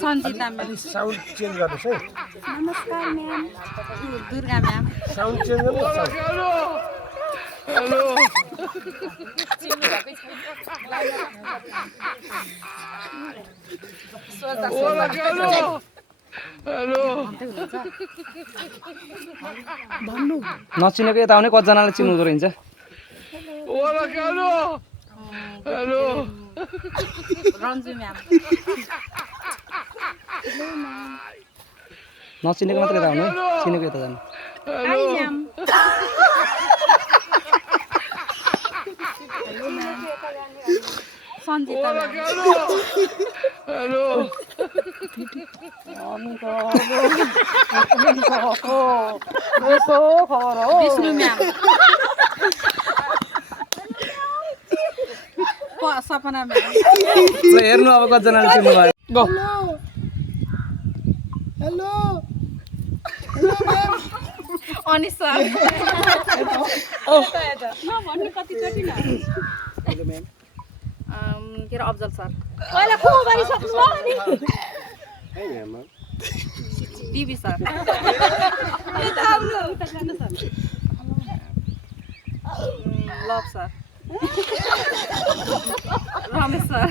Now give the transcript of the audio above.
Sanjita ma'am sound change गर्नुहोस् है नमस्कार ma'am Durga ma'am sound change गर्नुहोस् नचिनेको यता आउने कतिजनाले चिन्नुहुँदो रहेछ रन्जु म्याम नचिनेको मात्रै यता आउने चिनेको यता जाने hi ma'am Sanjita Vishnu ma'am Sapna ma'am हेर्नु अब कतिजनाले चिन्नुभयो अनि सर भन्नु कतिचोटि न के अरे अफजल सर पहिला को गरिसक्नु भयो TV sir love sir Ramesh sir